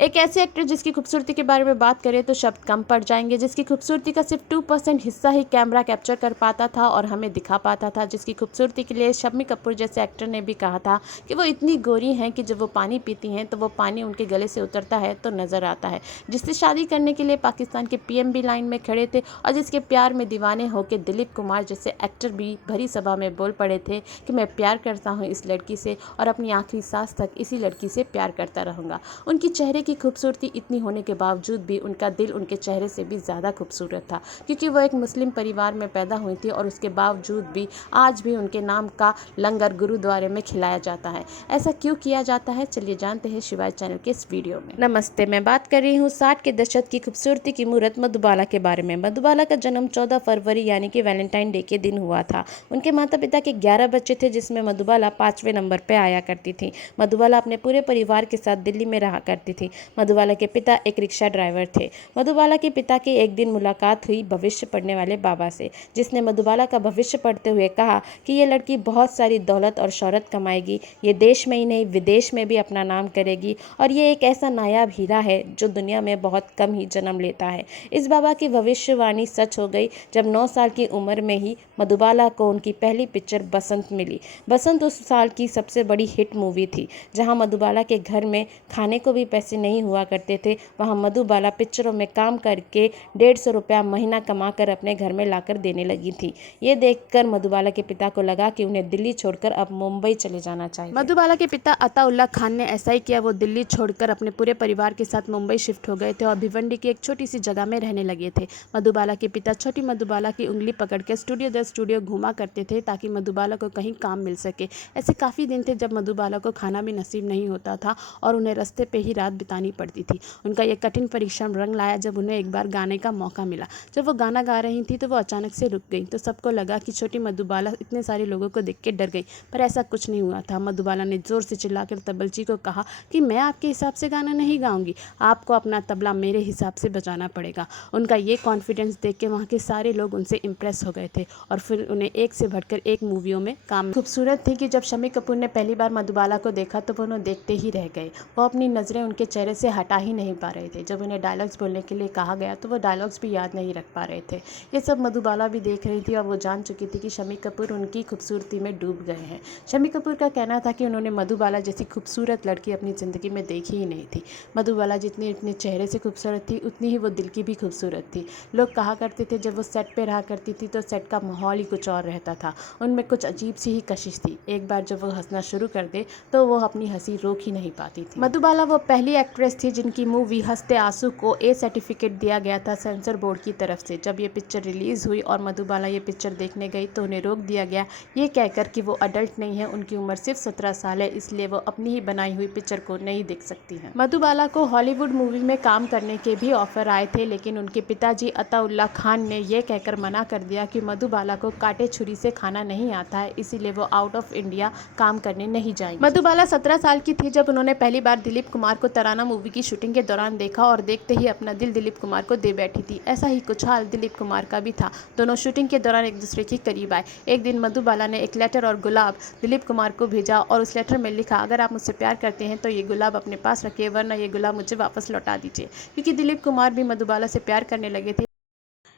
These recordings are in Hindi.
एक ऐसे एक्टर जिसकी खूबसूरती के बारे में बात करें तो शब्द कम पड़ जाएंगे, जिसकी खूबसूरती का सिर्फ 2% हिस्सा ही कैमरा कैप्चर कर पाता था और हमें दिखा पाता था, जिसकी खूबसूरती के लिए शम्मी कपूर जैसे एक्टर ने भी कहा था कि वो इतनी गोरी हैं कि जब वो पानी पीती हैं तो वो पानी उनके गले से उतरता है तो नज़र आता है, जिससे शादी करने के लिए पाकिस्तान के पीएम भी लाइन में खड़े थे और जिसके प्यार में दीवाने होकर दिलीप कुमार जैसे एक्टर भी भरी सभा में बोल पड़े थे कि मैं प्यार करता हूँ इस लड़की से और अपनी आखिरी सांस तक इसी लड़की से प्यार करता रहूँगा। उनकी चेहरे की खूबसूरती इतनी होने के बावजूद भी उनका दिल उनके चेहरे से भी ज़्यादा खूबसूरत था, क्योंकि वो एक मुस्लिम परिवार में पैदा हुई थी और उसके बावजूद भी आज भी उनके नाम का लंगर गुरुद्वारे में खिलाया जाता है। ऐसा क्यों किया जाता है, चलिए जानते हैं शिवाय चैनल के इस वीडियो में। नमस्ते, मैं बात कर रही हूँ 60 के दशक की खूबसूरती की मूरत मधुबाला के बारे में। मधुबाला का जन्म 14 फरवरी यानी कि वैलेंटाइन डे के दिन हुआ था। उनके माता पिता के 11 बच्चे थे, जिसमें मधुबाला 5वें नंबर पर आया करती थी। मधुबाला अपने पूरे परिवार के साथ दिल्ली में रहा करती थी। मधुबाला के पिता एक रिक्शा ड्राइवर थे। मधुबाला के पिता की एक दिन मुलाकात हुई भविष्य पढ़ने वाले बाबा से, जिसने मधुबाला का भविष्य पढ़ते हुए कहा कि ये लड़की बहुत सारी दौलत और शोहरत कमाएगी, ये देश में ही नहीं विदेश में भी अपना नाम करेगी और ये एक ऐसा नायाब हीरा है जो दुनिया में बहुत कम ही जन्म लेता है। इस बाबा की भविष्यवाणी सच हो गई जब 9 साल की उम्र में ही मधुबाला को उनकी पहली पिक्चर बसंत मिली। बसंत उस साल की सबसे बड़ी हिट मूवी थी। जहां मधुबाला के घर में खाने को भी पैसे नहीं हुआ करते थे, वहां मधुबाला पिक्चरों में काम करके 150 रुपया महीना कमाकर अपने घर में लाकर देने लगी थी। ये देखकर मधुबाला के पिता को लगा कि उन्हें दिल्ली छोड़कर अब मुंबई चले जाना चाहिए। मधुबाला के पिता अताउल्ला खान ने ऐसा ही किया। वो दिल्ली छोड़कर अपने पूरे परिवार के साथ मुंबई शिफ्ट हो गए थे और भिवंडी की एक छोटी सी जगह में रहने लगे थे। मधुबाला के पिता छोटी मधुबाला की उंगली पकड़ के स्टूडियो दर स्टूडियो घुमा करते थे ताकि मधुबाला को कहीं काम मिल सके। ऐसे काफ़ी दिन थे जब मधुबाला को खाना भी नसीब नहीं होता था और उन्हें रास्ते पे ही रात बितानी पड़ती थी। उनका यह कठिन परिश्रम रंग लाया जब उन्हें एक बार गाने का मौका मिला। जब वो गाना गा रही थी तो वो अचानक से रुक गई, तो सबको लगा कि छोटी मधुबाला इतने सारे लोगों को देख के डर गई, पर ऐसा कुछ नहीं हुआ था। मधुबाला ने जोर से चिल्लाकर तबलची को कहा कि मैं आपके हिसाब से गाना नहीं गाऊंगी, आपको अपना तबला मेरे हिसाब से बजाना पड़ेगा। उनका ये कॉन्फिडेंस देख के वहाँ के सारे लोग उनसे इम्प्रेस हो गए थे और फिर उन्हें एक से बढ़कर एक मूवियों में काम। खूबसूरत थी कि जब शम्मी कपूर ने पहली बार मधुबाला को देखा तो वो उन्हें देखते ही रह गए। वो अपनी नज़रें उनके चेहरे से हटा ही नहीं पा रहे थे। जब उन्हें डायलॉग्स बोलने के लिए कहा गया तो वो डायलॉग्स भी याद नहीं रख पा रहे थे। ये सब मधुबाला भी देख रही थी और वो जान चुकी थी कि शम्मी कपूर उनकी खूबसूरती में डूब गए हैं। शम्मी कपूर का कहना था कि उन्होंने मधुबाला जैसी खूबसूरत लड़की अपनी ज़िंदगी में देखी ही नहीं थी। मधुबाला जितनी अपने चेहरे से खूबसूरत थी उतनी ही वो दिल की भी खूबसूरत थी। लोग कहा करते थे जब वो सेट पे रहा करती थी तो सेट का माहौल ही कुछ और रहता था, उनमें कुछ अजीब सी ही कशिश थी। एक बार जब वो हंसना शुरू कर दे तो वो अपनी हंसी रोक ही नहीं पाती थी। मधुबाला वो पहली एक्ट्रेस थी जिनकी मूवी हंसते आंसू को ए सर्टिफिकेट दिया गया था सेंसर बोर्ड की तरफ से। जब ये पिक्चर रिलीज़ हुई और मधुबाला ये पिक्चर देखने गई तो उन्हें रोक दिया गया, ये कहकर कि वो अडल्ट नहीं है, उनकी उम्र सिर्फ 17 साल है, इसलिए वो अपनी ही बनाई हुई पिक्चर को नहीं देख सकती हैं। मधुबाला को हॉलीवुड मूवी में काम करने के भी ऑफर आए थे, लेकिन उनके पिताजी अताउल्ला खान ने यह कहकर मना कर दिया कि मधुबाला को कांटे छुरी से खाना नहीं आता है, इसीलिए वो आउट ऑफ इंडिया काम करने नहीं जाएंगी। मधुबाला 17 साल की थी जब उन्होंने पहली बार दिलीप कुमार को तराना मूवी की शूटिंग के दौरान देखा और देखते ही अपना दिल दिलीप कुमार को दे बैठी थी। ऐसा ही कुछ हाल दिलीप कुमार का भी था। दोनों शूटिंग के दौरान एक दूसरे के करीब आए। एक दिन मधुबाला ने एक लेटर और गुलाब दिलीप कुमार को भेजा और उस लेटर में लिखा, अगर आप मुझसे प्यार करते हैं तो ये गुलाब अपने पास रखिए, वरना ये गुलाब मुझे वापस लौटा दीजिए। क्योंकि दिलीप कुमार भी मधुबाला से प्यार करने लगे थे।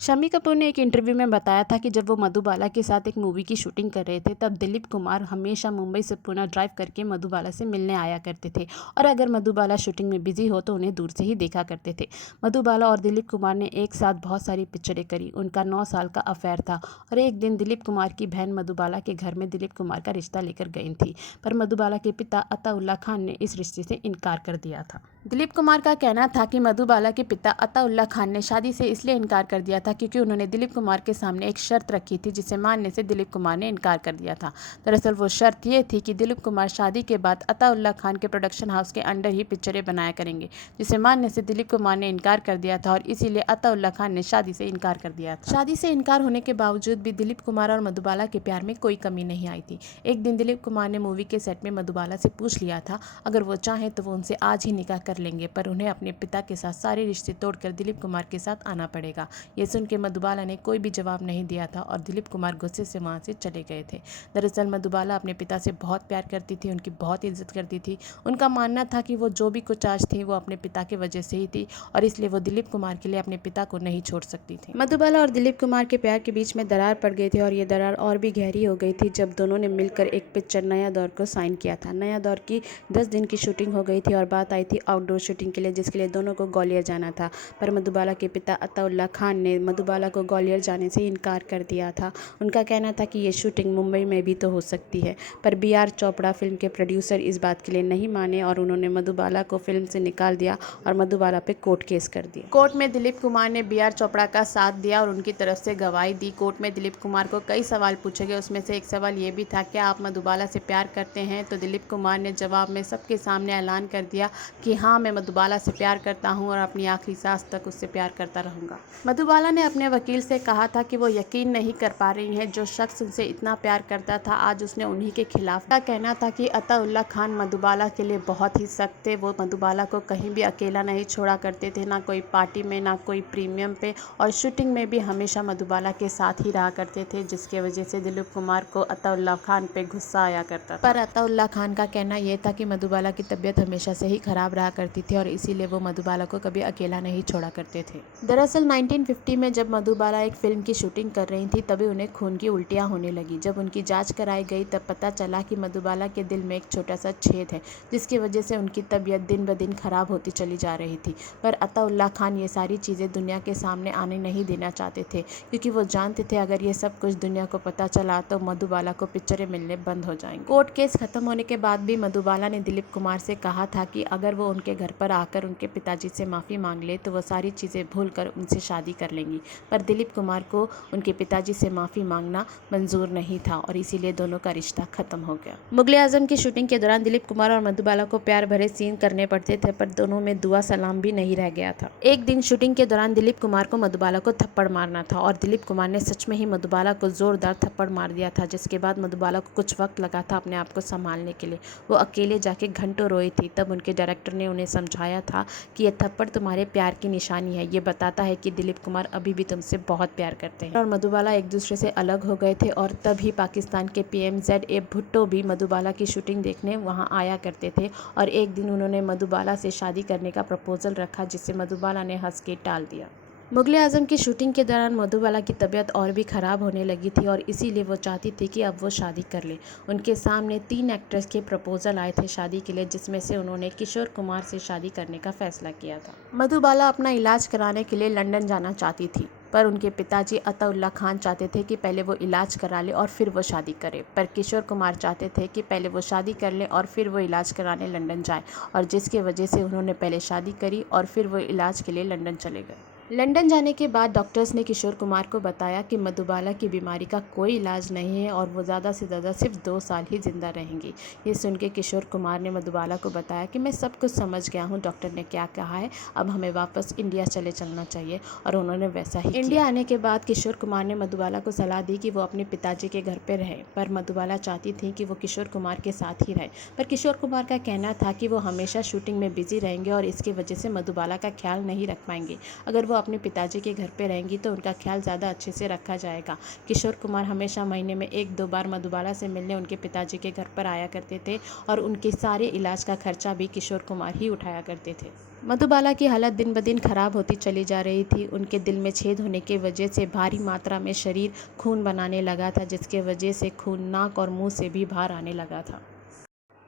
शम्मी कपूर ने एक इंटरव्यू में बताया था कि जब वो मधुबाला के साथ एक मूवी की शूटिंग कर रहे थे तब दिलीप कुमार हमेशा मुंबई से पुणे ड्राइव करके मधुबाला से मिलने आया करते थे और अगर मधुबाला शूटिंग में बिजी हो तो उन्हें दूर से ही देखा करते थे। मधुबाला और दिलीप कुमार ने एक साथ बहुत सारी पिक्चरें करी। उनका 9 साल का अफेयर था और एक दिन दिलीप कुमार की बहन मधुबाला के घर में दिलीप कुमार का रिश्ता लेकर गई थी, पर मधुबाला के पिता अताउल्ला खान ने इस रिश्ते से इनकार कर दिया था। दिलीप कुमार का कहना था कि मधुबाला के पिता अताउल्ला खान ने शादी से इसलिए इनकार कर दिया था क्योंकि उन्होंने दिलीप कुमार के सामने एक शर्त रखी थी जिसे मानने से दिलीप कुमार ने इनकार कर दिया था। दरअसल वो शर्त ये थी कि दिलीप कुमार शादी के बाद अताउल्ला खान के प्रोडक्शन हाउस के अंडर ही पिक्चरें बनाया करेंगे, जिसे मानने से दिलीप कुमार ने इनकार कर दिया था और इसीलिए अताउल्ला खान ने शादी से इनकार कर दिया था। शादी से इनकार होने के बावजूद भी दिलीप कुमार और मधुबाला के प्यार में कोई कमी नहीं आई थी। एक दिन दिलीप कुमार ने मूवी के सेट में मधुबाला से पूछ लिया था अगर वो चाहें तो वो उनसे आज ही निकाह कर लेंगे, पर उन्हें अपने पिता के साथ सारे रिश्ते तोड़कर दिलीप कुमार के साथ आना पड़ेगा। ये सुन के मधुबाला ने कोई भी जवाब नहीं दिया था और दिलीप कुमार गुस्से से वहाँ से चले गए थे। दरअसल मधुबाला अपने पिता से बहुत प्यार करती थी, उनकी बहुत इज्जत करती थी। उनका मानना था कि वो जो भी कुछ आज थी वो अपने पिता की वजह से ही थी और इसलिए वो दिलीप कुमार के लिए अपने पिता को नहीं छोड़ सकती थी। मधुबाला और दिलीप कुमार के प्यार के बीच में दरार पड़ गई थी और ये दरार और भी गहरी हो गई थी जब दोनों ने मिलकर एक पिक्चर नया दौर को साइन किया था। नया दौर की 10 दिन की शूटिंग हो गई थी और बात आई थी आउटडोर शूटिंग के लिए, जिसके लिए दोनों को ग्वालियर जाना था। पर मधुबाला के पिता अताउल्ला खान ने मधुबाला को ग्वालियर जाने से इनकार कर दिया था। उनका कहना था कि ये शूटिंग मुंबई में भी तो हो सकती है, पर बी.आर. चोपड़ा फिल्म के प्रोड्यूसर इस बात के लिए नहीं माने और उन्होंने मधुबाला को फिल्म से निकाल दिया और मधुबाला पे कोर्ट केस कर दिया। कोर्ट में दिलीप कुमार ने बी.आर. चोपड़ा का साथ दिया और उनकी तरफ से गवाही दी। कोर्ट में दिलीप कुमार को कई सवाल पूछे गए, उसमें से एक सवाल ये भी था कि आप मधुबाला से प्यार करते हैं, तो दिलीप कुमार ने जवाब में सबके सामने ऐलान कर दिया कि हाँ, मैं मधुबाला से प्यार करता हूँ और अपनी आखिरी सांस तक उससे प्यार करता रहूँगा। मधुबाला ने अपने वकील से कहा था कि वो यकीन नहीं कर पा रही हैं, जो शख्स उनसे इतना प्यार करता था आज उसने उन्हीं के खिलाफ। का कहना था कि अताउल्ला खान मधुबाला के लिए बहुत ही सख्त थे। वो मधुबाला को कहीं भी अकेला नहीं छोड़ा करते थे, ना कोई पार्टी में, ना कोई प्रीमियम पे, और शूटिंग में भी हमेशा मधुबाला के साथ ही रहा करते थे, जिसके वजह से दिलीप कुमार को अताउल्ला खान पे गुस्सा आया करता था। पर अताउल्ला खान का कहना यह था कि मधुबाला की तबीयत हमेशा से ही खराब रहा करती थी और इसीलिए वो मधुबाला को कभी अकेला नहीं छोड़ा करते थे। दरअसल 1950 में जब मधुबाला एक फिल्म की शूटिंग कर रही थी तभी उन्हें खून की उल्टियाँ होने लगी। जब उनकी जाँच कराई गई तब पता चला कि मधुबाला के दिल में एक छोटा सा छेद है, जिसकी वजह से उनकी तबीयत दिन ब दिन खराब होती चली जा रही थी। पर अताउल्ला खान ये सारी चीज़ें दुनिया के सामने आने नहीं देना चाहते थे, क्योंकि वो जानते थे अगर ये सब कुछ दुनिया को पता चला तो मधुबाला को पिक्चरें मिलने बंद हो जाएंगी। कोर्ट केस खत्म होने के बाद भी मधुबाला ने दिलीप कुमार से कहा था कि अगर वो उनके घर पर आकर उनके पिताजी से माफ़ी मांग ले तो वो सारी चीज़ें भूल कर उनसे शादी कर लेंगी। पर दिलीप कुमार को उनके पिताजी से माफ़ी मांगना मंजूर नहीं था और इसीलिए दोनों का रिश्ता खत्म हो गया। मुगले आजम की शूटिंग के दौरान दिलीप कुमार और मधुबाला को प्यार भरे सीन करने पड़ते थे, पर दोनों में दुआ सलाम भी नहीं रह गया था। एक दिन शूटिंग के दौरान दिलीप कुमार को मधुबाला को थप्पड़ मारना था और दिलीप कुमार ने सच में ही मधुबाला को जोरदार थप्पड़ मार दिया था, जिसके बाद मधुबाला को कुछ वक्त लगा था अपने आप को संभालने के लिए। वो अकेले जाके घंटों रोई थी। तब उनके डायरेक्टर ने उन्हें समझाया था कि ये थप्पड़ तुम्हारे प्यार की निशानी है, ये बताता है कि दिलीप कुमार अभी भी तुमसे बहुत प्यार करते हैं। और मधुबाला एक दूसरे से अलग हो गए थे और तभी पाकिस्तान के PM ZA भुट्टो भी मधुबाला की शूटिंग देखने वहां आया करते थे और एक दिन उन्होंने मधुबाला से शादी करने का प्रपोजल रखा, जिसे मधुबाला ने हंस के टाल दिया। मुगले आजम की शूटिंग के दौरान मधुबाला की तबीयत और भी ख़राब होने लगी थी और इसीलिए वो चाहती थी कि अब वो शादी कर ले। उनके सामने 3 एक्ट्रेस के प्रपोजल आए थे शादी के लिए, जिसमें से उन्होंने किशोर कुमार से शादी करने का फैसला किया था। मधुबाला अपना इलाज कराने के लिए लंदन जाना चाहती थी, पर उनके पिताजी अताउल्ला खान चाहते थे कि पहले वो इलाज करा ले और फिर वो शादी करे। पर किशोर कुमार चाहते थे कि पहले वो शादी कर ले और फिर वो इलाज कराने लंदन जाए, और जिसके वजह से उन्होंने पहले शादी करी और फिर वो इलाज के लिए लंदन चले गए। लंदन जाने के बाद डॉक्टर्स ने किशोर कुमार को बताया कि मधुबाला की बीमारी का कोई इलाज नहीं है और वो ज़्यादा से ज़्यादा सिर्फ 2 साल ही ज़िंदा रहेंगी। ये सुन के किशोर कुमार ने मधुबाला को बताया कि मैं सब कुछ समझ गया हूँ, डॉक्टर ने क्या कहा है, अब हमें वापस इंडिया चलना चाहिए, और उन्होंने वैसा ही इंडिया आने के बाद किशोर कुमार ने मधुबाला को सलाह दी कि वो अपने पिताजी के घर पर रहे, पर मधुबाला चाहती थी कि वो किशोर कुमार के साथ ही रहे। पर किशोर कुमार का कहना था कि वो हमेशा शूटिंग में बिजी रहेंगे और इसकी वजह से मधुबाला का ख्याल नहीं रख पाएंगे। अगर वो अपने पिताजी के घर पे रहेंगी तो उनका ख्याल ज़्यादा अच्छे से रखा जाएगा। किशोर कुमार हमेशा महीने में 1-2 बार मधुबाला से मिलने उनके पिताजी के घर पर आया करते थे और उनके सारे इलाज का खर्चा भी किशोर कुमार ही उठाया करते थे। मधुबाला की हालत दिन ब दिन खराब होती चली जा रही थी। उनके दिल में छेद होने की वजह से भारी मात्रा में शरीर खून बनाने लगा था, जिसके वजह से खून नाक और मुँह से भी बाहर आने लगा था।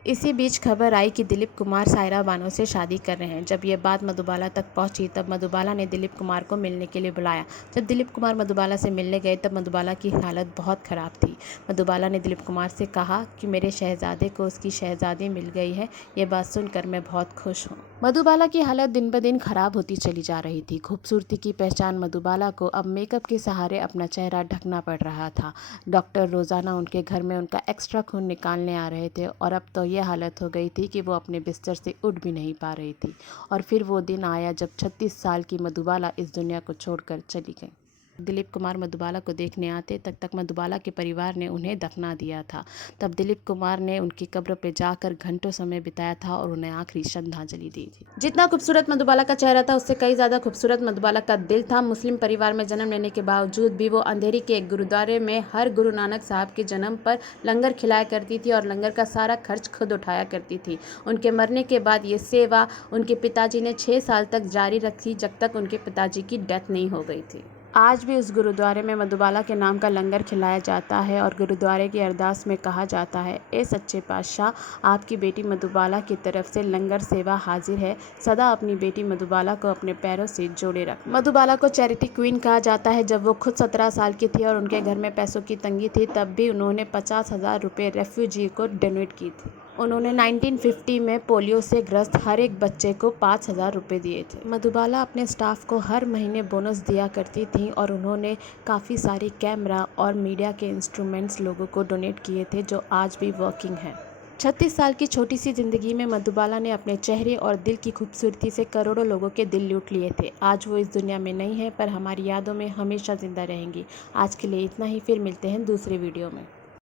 इसी बीच खबर आई कि दिलीप कुमार सायरा बानो से शादी कर रहे हैं। जब ये बात मधुबाला तक पहुंची तब मधुबाला ने दिलीप कुमार को मिलने के लिए बुलाया। जब दिलीप कुमार मधुबाला से मिलने गए तब मधुबाला की हालत बहुत ख़राब थी। मधुबाला ने दिलीप कुमार से कहा कि मेरे शहजादे को उसकी शहजादी मिल गई है, ये बात सुनकर मैं बहुत खुश हूँ। मधुबाला की हालत दिन ब दिन खराब होती चली जा रही थी। खूबसूरती की पहचान मधुबाला को अब मेकअप के सहारे अपना चेहरा ढकना पड़ रहा था। डॉक्टर रोज़ाना उनके घर में उनका एक्स्ट्रा खून निकालने आ रहे थे और अब तो ये हालत हो गई थी कि वो अपने बिस्तर से उठ भी नहीं पा रही थी। और फिर वो दिन आया जब 36 साल की मधुबाला इस दुनिया को छोड़कर चली गई। दिलीप कुमार मधुबाला को देखने आते, तब तक मधुबाला के परिवार ने उन्हें दफना दिया था। तब दिलीप कुमार ने उनकी कब्र पर जाकर घंटों समय बिताया था और उन्हें आखिरी श्रद्धांजलि दी थी। जितना खूबसूरत मधुबाला का चेहरा था, उससे कई ज़्यादा खूबसूरत मधुबाला का दिल था। मुस्लिम परिवार में जन्म लेने के बावजूद भी वो अंधेरी के एक गुरुद्वारे में हर गुरु नानक साहब के जन्म पर लंगर खिलाया करती थी और लंगर का सारा खर्च खुद उठाया करती थी। उनके मरने के बाद ये सेवा उनके पिताजी ने 6 साल तक जारी रखी, जब तक उनके पिताजी की डेथ नहीं हो गई थी। आज भी उस गुरुद्वारे में मधुबाला के नाम का लंगर खिलाया जाता है और गुरुद्वारे की अरदास में कहा जाता है, ए सच्चे पातशाह, आपकी बेटी मधुबाला की तरफ से लंगर सेवा हाजिर है, सदा अपनी बेटी मधुबाला को अपने पैरों से जोड़े रख। मधुबाला को चैरिटी क्वीन कहा जाता है। जब वो खुद 17 साल की थी और उनके घर में पैसों की तंगी थी, तब भी उन्होंने 50,000 रुपये रेफ्यूजी को डोनेट की थी। उन्होंने 1950 में पोलियो से ग्रस्त हर एक बच्चे को 5,000 रुपये दिए थे। मधुबाला अपने स्टाफ को हर महीने बोनस दिया करती थी और उन्होंने काफ़ी सारी कैमरा और मीडिया के इंस्ट्रूमेंट्स लोगों को डोनेट किए थे, जो आज भी वर्किंग हैं। 36 साल की छोटी सी ज़िंदगी में मधुबाला ने अपने चेहरे और दिल की खूबसूरती से करोड़ों लोगों के दिल लूट लिए थे। आज वो इस दुनिया में नहीं है, पर हमारी यादों में हमेशा ज़िंदा रहेंगी। आज के लिए इतना ही, फिर मिलते हैं दूसरे वीडियो में।